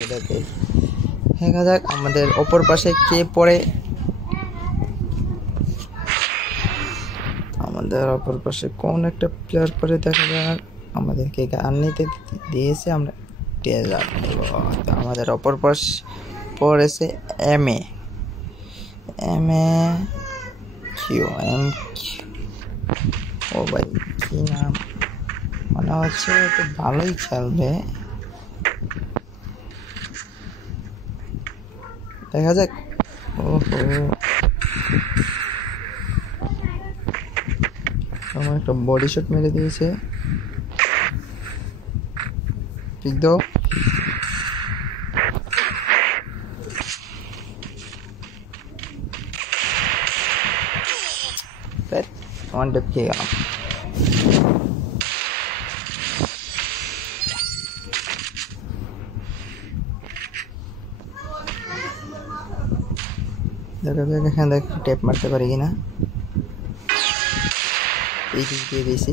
দেখা যাক আমাদের অপর পাশে কে পড়ে। আমাদের অপর পাশে কোন একটা প্লেয়ার পড়ে, দেখা যাক। আমাদেরকে গান নিতে দিয়েছে, আমরা ডেজার্ট নেব। আমাদের অপর পাশ পড়েছে এমএ কিউ এম। ও ভাই কি নাম, মনে হচ্ছে একটু ভালোই খেলবে, দেখা যাক। ওহো, আমার একটা বডি শট মেরে দিয়েছে। পিক দাও। ওয়ান ট্যাপ খেয়ে গেলাম। দেখা যাক এখানে দেখ ট্যাপ মারতে পারি কিনা। এই দিক দিয়ে দিয়েছি।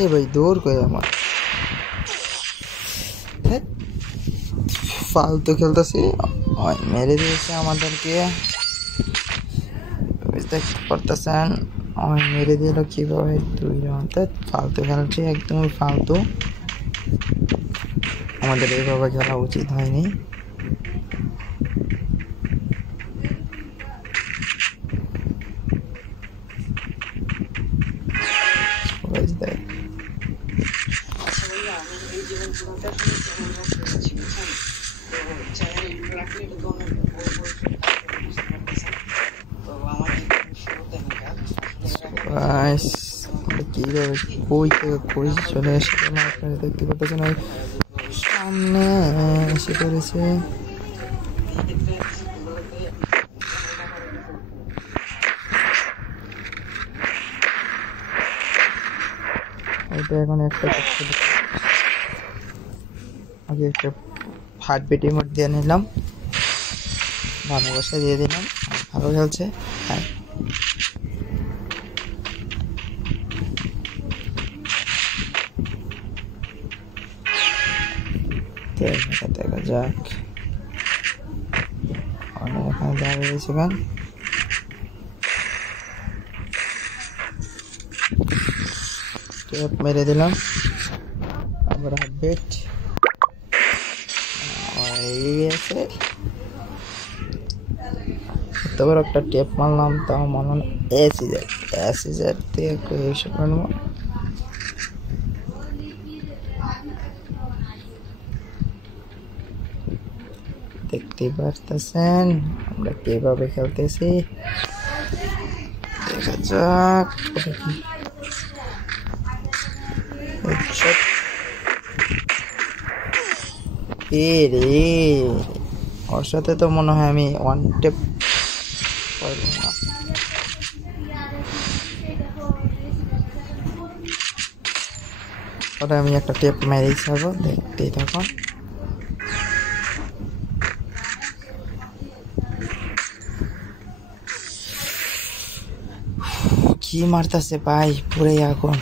এই ভাই দৌড় করে আমার ফালতু খেলতেছি, মেরে দিয়েছে আমাদেরকে, দেখতে পারতেছেন। মেরে দিল কিভাবে, 2 রাউন্ড। ফালতু খেলছি, একদম ফালতু। আমাদের এইভাবে খেলা উচিত হয়নি। দেখ কিভাবে কই থেকে কই চলে এসে আপনারা দেখতে পাচ্ছেন, ওই সামনে এসে পড়েছে। এখন একটা আগে একটা হার্টবিট ইমোট দিয়ে নিলাম, ভালোবাসা দিয়ে দিলাম। ভালো খেলছে। হ্যাঁ, দেখা যাক। এখানে দাঁড়িয়ে রয়েছে গান, মেরে দিলাম। আবার হার্টবিট গেছে। তারপর একটা টেপ মারলাম, তাও মনে অ্যাসিজার দিয়ে হেডশট মারবো। দেখতে পারতেছেন আমরা কিভাবে খেলতেছি, দেখা যাক। ওর সাথে তো মনে হয় আমি ওয়ান টেপ পারবো না। ওটা আমি একটা টেপ মেরেই ছাড়বো, দেখতেই থাকুন। কি মারতেছে ভাই, পুরে আগুন।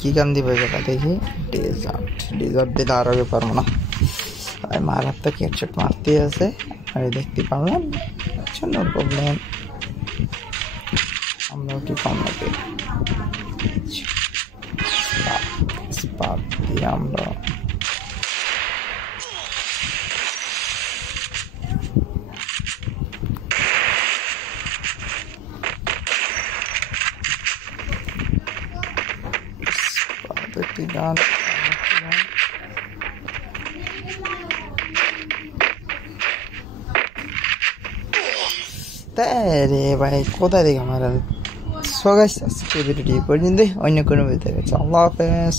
কি গান দিবে যেটা দেখি, ডেজার্ট দিলে আর আগে পারবো না। মারার তো হেডশট মারতেই আছে, আর দেখতে পারলাম। নো প্রবলেম, আমরাও কি কম নাকি দিয়ে আমরা গান। রে ভাই কোথায় দেখে আমার সো গাইস, আজকে ভিডিওটি পর্যন্ত, অন্য কোনো ভিডিও দেখা যাচ্ছে। আল্লাহ হাফেজ।